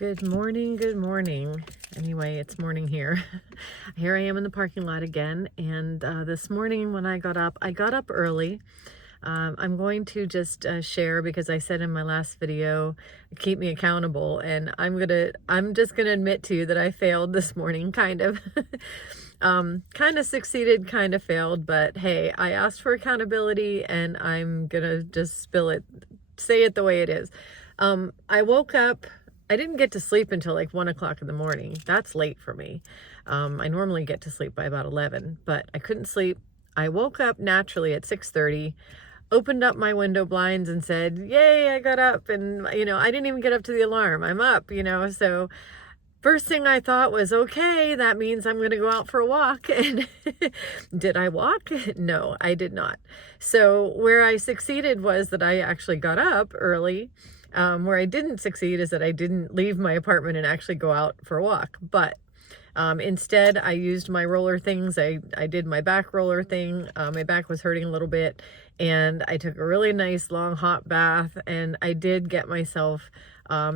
Good morning, good morning. Anyway, it's morning here. Here I am in the parking lot again, and this morning when I got up early. I'm going to just share, because I said in my last video, keep me accountable, and I'm just gonna admit to you that I failed this morning, kind of. Kind of succeeded, kind of failed, but hey, I asked for accountability and I'm gonna just say it the way it is. I woke up, I didn't get to sleep until like 1 o'clock in the morning. That's late for me. I normally get to sleep by about 11, but I couldn't sleep. I woke up naturally at 6:30, opened up my window blinds and said, yay, I got up. And, I didn't even get up to the alarm. I'm up, so first thing I thought was, okay, that means I'm going to go out for a walk. And did I walk? No, I did not. So where I succeeded was that I actually got up early. Where I didn't succeed is that I didn't leave my apartment and actually go out for a walk. But instead, I used my roller things. I did my back roller thing. My back was hurting a little bit, and I took a really nice long hot bath, and I did get myself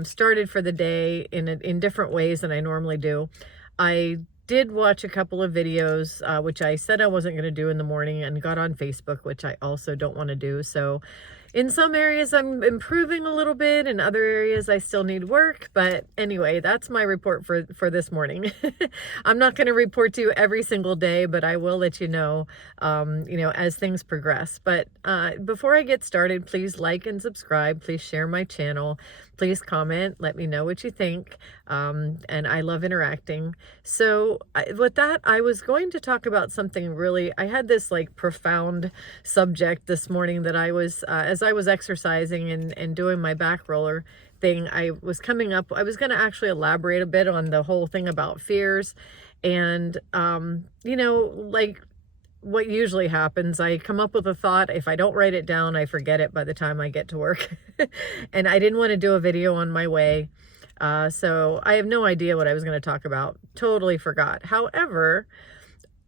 started for the day in different ways than I normally do. I did watch a couple of videos, which I said I wasn't going to do in the morning, and got on Facebook, which I also don't want to do. So in some areas I'm improving a little bit, in other areas I still need work. But anyway, that's my report for this morning. I'm not going to report to you every single day, but I will let you know, as things progress. But before I get started, please like and subscribe. Please share my channel. Please comment. Let me know what you think. And I love interacting. So with that, I was going to talk about something I had this like profound subject this morning that I was, as I was exercising and doing my back roller thing, I was going to actually elaborate a bit on the whole thing about fears. And, like what usually happens, I come up with a thought. If I don't write it down, I forget it by the time I get to work. And I didn't want to do a video on my way. So I have no idea what I was going to talk about. Totally forgot. However,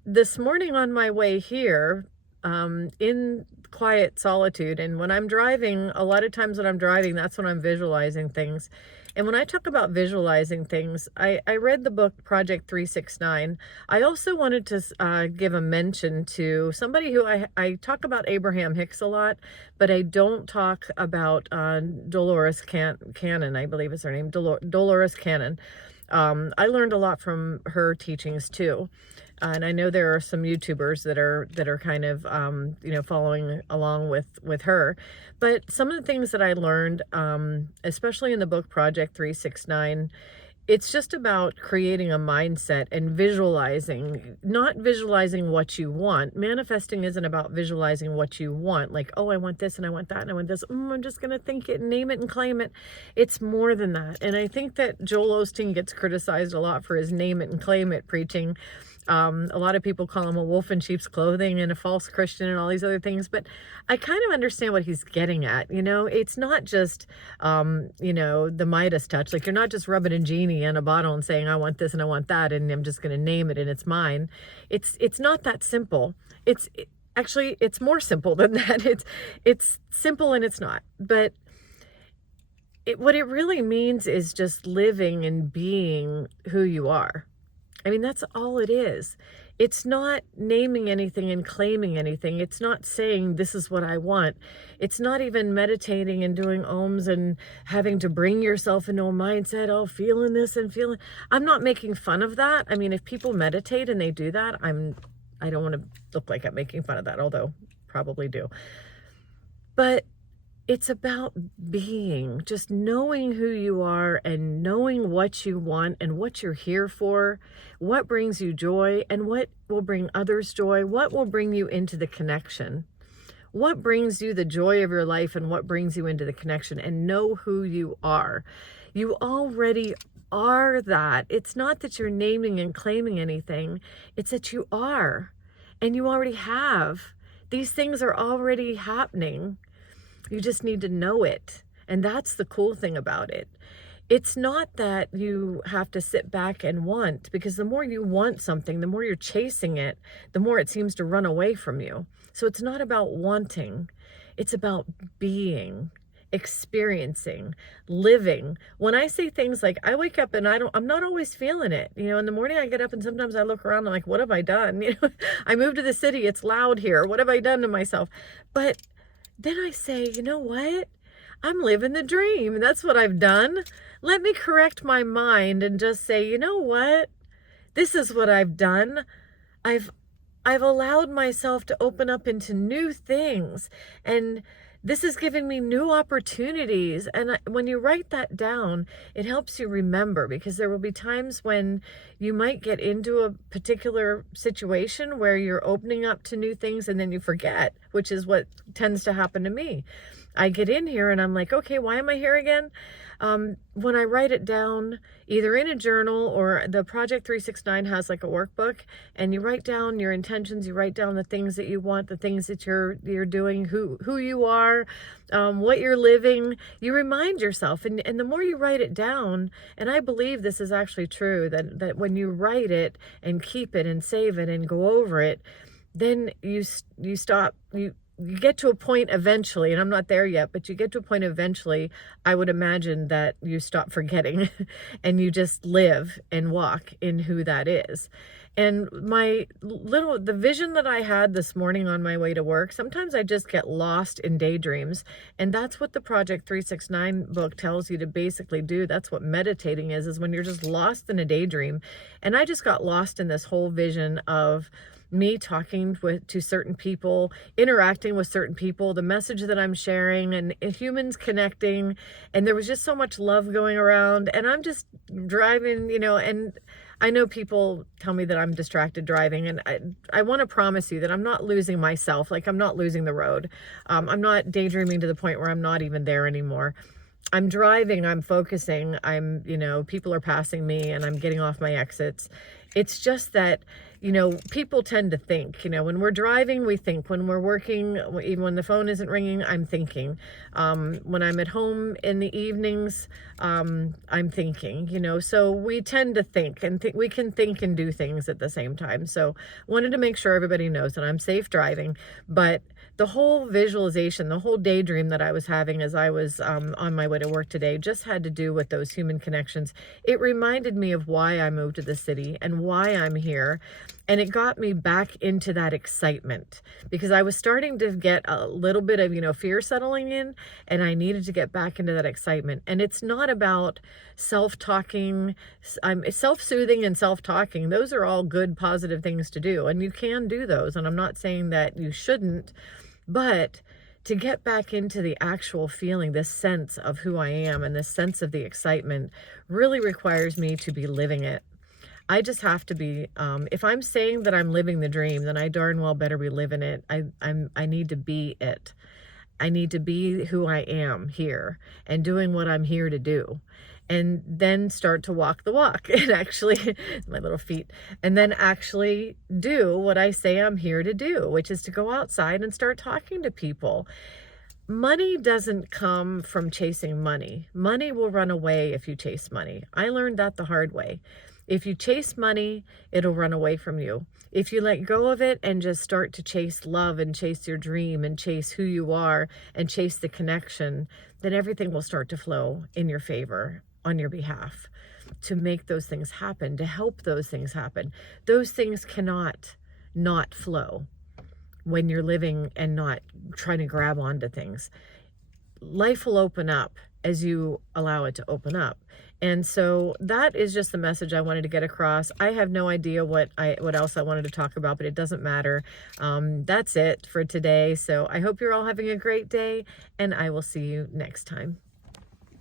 this morning on my way here, in quiet solitude, and when I'm driving, a lot of times when I'm driving, that's when I'm visualizing things. And when I talk about visualizing things, I read the book Project 369. I also wanted to give a mention to somebody who I talk about Abraham Hicks a lot, but I don't talk about Dolores Cannon, I believe is her name, Dolores Cannon. I learned a lot from her teachings too. And I know there are some YouTubers that are kind of, following along with her. But some of the things that I learned, especially in the book Project 369, it's just about creating a mindset and visualizing, not visualizing what you want. Manifesting isn't about visualizing what you want. Like, oh, I want this and I want that and I want this. I'm just going to think it and name it and claim it. It's more than that. And I think that Joel Osteen gets criticized a lot for his name it and claim it preaching. A lot of people call him a wolf in sheep's clothing and a false Christian and all these other things, but I kind of understand what he's getting at. It's not just, the Midas touch. Like, you're not just rubbing a genie in a bottle and saying, I want this and I want that, and I'm just going to name it and it's mine. It's not that simple. Actually, it's more simple than that. It's simple and it's not, but what it really means is just living and being who you are. I mean, that's all it is. It's not naming anything and claiming anything. It's not saying this is what I want. It's not even meditating and doing ohms and having to bring yourself into a mindset, oh, feeling this and feeling. I'm not making fun of that. I mean, if people meditate and they do that, I don't want to look like I'm making fun of that, although probably do. But it's about being, just knowing who you are and knowing what you want and what you're here for, what brings you joy and what will bring others joy, what will bring you into the connection, what brings you the joy of your life and what brings you into the connection, and know who you are. You already are that. It's not that you're naming and claiming anything. It's that you are, and you already have. These things are already happening. You just need to know it. And that's the cool thing about it. It's not that you have to sit back and want, because the more you want something, the more you're chasing it, the more it seems to run away from you. So it's not about wanting. It's about being. experiencing, living. When I say things like, I wake up and I'm not always feeling it. You know, in the morning I get up and sometimes I look around and I'm like, what have I done? You know, I moved to the city, it's loud here. What have I done to myself? But then I say, you know what? I'm living the dream. That's what I've done. Let me correct my mind and just say, you know what? This is what I've done. I've allowed myself to open up into new things, and this is giving me new opportunities. And when you write that down, it helps you remember, because there will be times when you might get into a particular situation where you're opening up to new things and then you forget, which is what tends to happen to me. I get in here and I'm like, okay, why am I here again? When I write it down, either in a journal or the Project 369 has like a workbook, and you write down your intentions, you write down the things that you want, the things that you're doing, who you are, what you're living, you remind yourself. And the more you write it down, and I believe this is actually true, that when you write it and keep it and save it and go over it, then you get to a point eventually, and I'm not there yet, but you get to a point eventually, I would imagine, that you stop forgetting and you just live and walk in who that is. And the vision that I had this morning on my way to work, sometimes I just get lost in daydreams. And that's what the Project 369 book tells you to basically do. That's what meditating is when you're just lost in a daydream. And I just got lost in this whole vision of me talking to certain people, interacting with certain people, the message that I'm sharing, and humans connecting. And there was just so much love going around, and I'm just driving, you know, and I know people tell me that I'm distracted driving, and I want to promise you that I'm not losing myself. Like, I'm not losing the road. I'm not daydreaming to the point where I'm not even there anymore. I'm driving, I'm focusing, people are passing me and I'm getting off my exits. It's just that, people tend to think, when we're driving, we think. When we're working, even when the phone isn't ringing, I'm thinking. When I'm at home in the evenings, I'm thinking, so we tend to think, and we can think and do things at the same time. So wanted to make sure everybody knows that I'm safe driving, but the whole visualization, the whole daydream that I was having as I was on my way to work today just had to do with those human connections. It reminded me of why I moved to the city and why I'm here. And it got me back into that excitement, because I was starting to get a little bit of, fear settling in, and I needed to get back into that excitement. And it's not about self-talking, self-soothing and self-talking. Those are all good, positive things to do. And you can do those. And I'm not saying that you shouldn't, but to get back into the actual feeling, this sense of who I am and this sense of the excitement really requires me to be living it. I just have to be, if I'm saying that I'm living the dream, then I darn well better be living it. I need to be it. I need to be who I am here and doing what I'm here to do. And then start to walk the walk and actually, my little feet, and then actually do what I say I'm here to do, which is to go outside and start talking to people. Money doesn't come from chasing money. Money will run away if you chase money. I learned that the hard way. If you chase money, it'll run away from you. If you let go of it and just start to chase love and chase your dream and chase who you are and chase the connection, then everything will start to flow in your favor, on your behalf, to make those things happen, to help those things happen. Those things cannot not flow when you're living and not trying to grab onto things. Life will open up as you allow it to open up. And so that is just the message I wanted to get across. I have no idea what else I wanted to talk about, but it doesn't matter. That's it for today. So I hope you're all having a great day, and I will see you next time.